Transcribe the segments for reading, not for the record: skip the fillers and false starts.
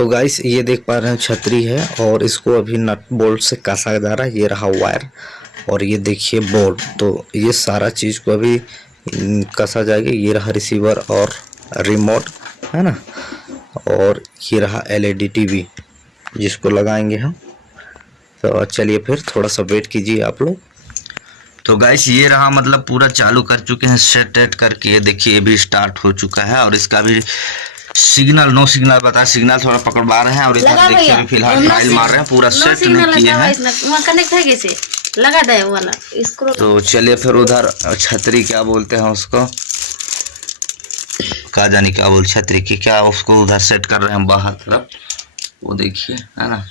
तो गाइस ये देख पा रहे हैं छतरी है और इसको अभी नट बोल्ट से कसा जा रहा है। ये रहा वायर और ये देखिए बोर्ड। तो ये सारा चीज़ को अभी कसा जाएगा। ये रहा रिसीवर और रिमोट है ना, और ये रहा एलईडी टीवी जिसको लगाएंगे हम। तो चलिए फिर थोड़ा सा वेट कीजिए आप लोग। तो गाइस ये रहा, मतलब पूरा चालू कर चुके हैं सेट करके। ये देखिए ये भी स्टार्ट हो चुका है और इसका भी सिग्नल नो सिग्नल बता, सिग्नल थोड़ा पकड़वा रहे हैं और इधर देखिए अभी फिलहाल ट्रायल मार रहे हैं, पूरा सेट नहीं किए हैं। कनेक्ट है कैसे लगा दे वाला इसको। तो चलिए फिर उधर छतरी क्या बोलते हैं उसको, का जानी क्या बोल छतरी की क्या, उसको उधर सेट कर रहे हैं बाहर तरफ, वो देखिए है ना।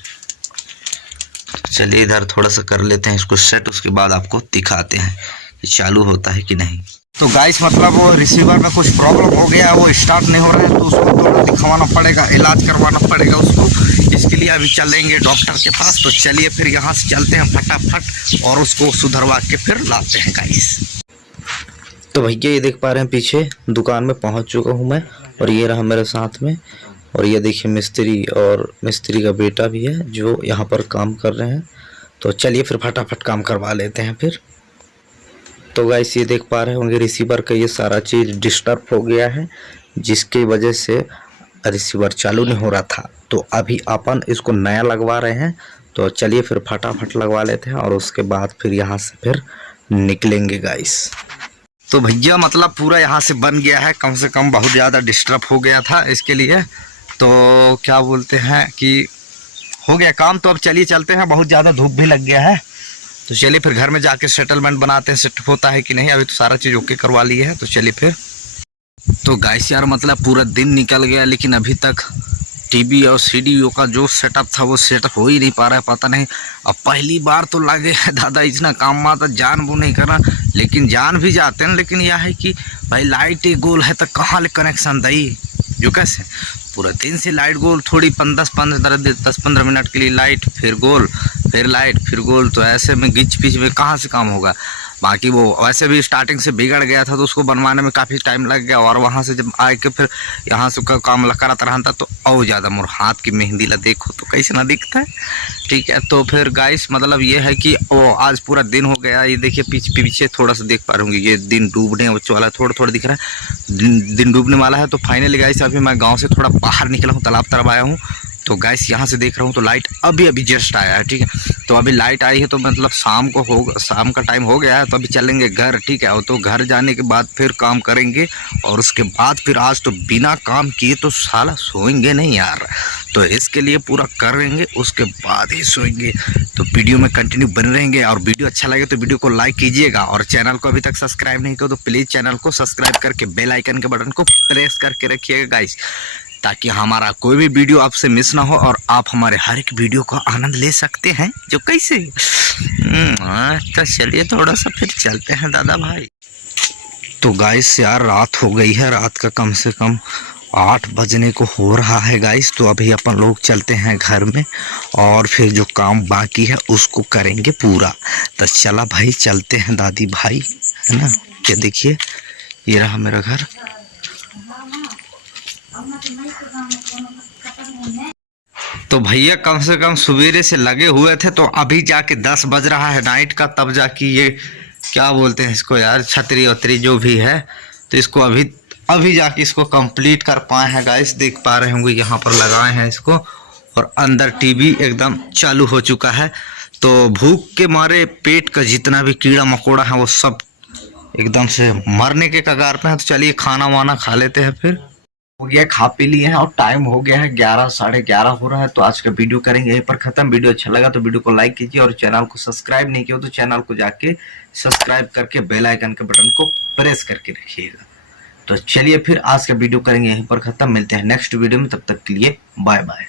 चलिए इधर थोड़ा सा कर लेते हैं इसको सेट, उसके बाद आपको दिखाते हैं कि चालू होता है कि नहीं। तो गाइस मतलब वो रिसीवर में कुछ प्रॉब्लम हो गया, वो स्टार्ट नहीं हो रहा है, तो उसको थोड़ा दिखवाना पड़ेगा, इलाज करवाना पड़ेगा उसको। इसके लिए अभी चलेंगे डॉक्टर के पास। तो चलिए फिर यहाँ से चलते हैं फटाफट और उसको सुधरवा के फिर लाते हैं गाइस। तो भैया ये देख पा रहे हैं पीछे दुकान में पहुँच चुका हूँ मैं, और ये रहा मेरे साथ में, और ये देखिए मिस्त्री और मिस्त्री का बेटा भी है जो यहाँ पर काम कर रहे हैं। तो चलिए फिर फटाफट काम करवा लेते हैं फिर। तो गाइस ये देख पा रहे होंगे रिसीवर का ये सारा चीज़ डिस्टर्ब हो गया है, जिसकी वजह से रिसीवर चालू नहीं हो रहा था। तो अभी अपन इसको नया लगवा रहे हैं। तो चलिए फिर फटाफट लगवा लेते हैं और उसके बाद फिर यहाँ से फिर निकलेंगे गाइस। तो भैया मतलब पूरा यहाँ से बन गया है, कम से कम बहुत ज़्यादा डिस्टर्ब हो गया था इसके लिए। तो क्या बोलते हैं कि हो गया काम। तो अब चलिए चलते हैं, बहुत ज़्यादा धूप भी लग गया है। तो चलिए फिर घर में जाके सेटलमेंट बनाते हैं, सेट होता है कि नहीं। अभी तो सारा चीज़ ओके करवा ली है। तो चलिए फिर। तो गाइस यार मतलब पूरा दिन निकल गया, लेकिन अभी तक टीवी और सीडीओ का जो सेटअप था वो सेटअप हो ही नहीं पा रहा है, पता नहीं। अब पहली बार तो लगे दादा इतना काम आता जान वो नहीं करना, लेकिन जान भी जाते हैं। लेकिन यह है कि भाई लाइट ही गोल है तो कहाँ ले कनेक्शन दई, जो कैसे पूरा दिन से लाइट गोल, थोड़ी 10-15 मिनट के लिए लाइट, फिर गोल, फिर लाइट, फिर गोल। तो ऐसे में गिच पिच में कहाँ से काम होगा। बाकी वो वैसे भी स्टार्टिंग से बिगड़ गया था, तो उसको बनवाने में काफ़ी टाइम लग गया। और वहाँ से जब आए के फिर यहाँ से काम कराता रहा था, तो और ज़्यादा मोर हाथ की मेहंदी ला देखो तो कैसे ना दिखता है। ठीक है, तो फिर गाइस मतलब ये है कि वो आज पूरा दिन हो गया। ये देखिए पीछे थोड़ा सा देख पा रहे होंगे, ये दिन डूबने वाला थोड़ा दिख रहा है, दिन डूबने वाला है। तो फाइनली गाइस अभी मैं गाँव से थोड़ा बाहर निकला हूँ, तालाब तरफ आया हूँ। तो गैस यहाँ से देख रहा हूँ तो लाइट अभी जस्ट आया है। ठीक है, तो अभी लाइट आई है, तो मतलब शाम का टाइम हो गया है। तो अभी चलेंगे घर। ठीक है, और तो घर जाने के बाद फिर काम करेंगे, और उसके बाद फिर आज तो बिना काम किए तो साला सोएंगे नहीं यार। तो इसके लिए पूरा करेंगे, उसके बाद ही सोएंगे। तो वीडियो में कंटिन्यू बने रहेंगे, और वीडियो अच्छा लगे तो वीडियो को लाइक कीजिएगा, और चैनल को अभी तक सब्सक्राइब नहीं किया तो प्लीज़ चैनल को सब्सक्राइब करके बेल आइकन के बटन को प्रेस करके रखिएगा गाइस, ताकि हमारा कोई भी वीडियो आपसे मिस ना हो और आप हमारे हर एक वीडियो का आनंद ले सकते हैं। जो कैसे तो चलिए थोड़ा सा फिर चलते हैं दादा भाई। तो गाइस यार रात हो गई है, रात का कम से कम 8 बजने को हो रहा है गाइस। तो अभी अपन लोग चलते हैं घर में, और फिर जो काम बाकी है उसको करेंगे पूरा। तो चला भाई चलते हैं दादी भाई, है ना। ये देखिए ये रहा मेरा घर। तो भैया कम से कम सवेरे से लगे हुए थे, तो अभी जाके 10 बज रहा है नाइट का, तब जाके ये क्या बोलते हैं इसको यार, छतरी वतरी जो भी है, तो इसको अभी जाके इसको कंप्लीट कर पाए हैं गाइस। देख पा रहे होंगे यहाँ पर लगाए हैं इसको, और अंदर टीवी एकदम चालू हो चुका है। तो भूख के मारे पेट का जितना भी कीड़ा मकोड़ा है वो सब एकदम से मरने के कगार पे है। तो चलिए खाना वाना खा लेते हैं, फिर हो गया, खा पी लिए हैं, और टाइम हो गया है 11 साढ़े 11 हो रहा है। तो आज का वीडियो करेंगे यहीं पर खत्म। वीडियो अच्छा लगा तो वीडियो को लाइक कीजिए, और चैनल को सब्सक्राइब नहीं किया तो चैनल को जाके सब्सक्राइब करके बेल आइकन के बटन को प्रेस करके रखिएगा। तो चलिए फिर आज का वीडियो करेंगे यहीं पर खत्म। मिलते हैं नेक्स्ट वीडियो में, तब तक के लिए बाय बाय।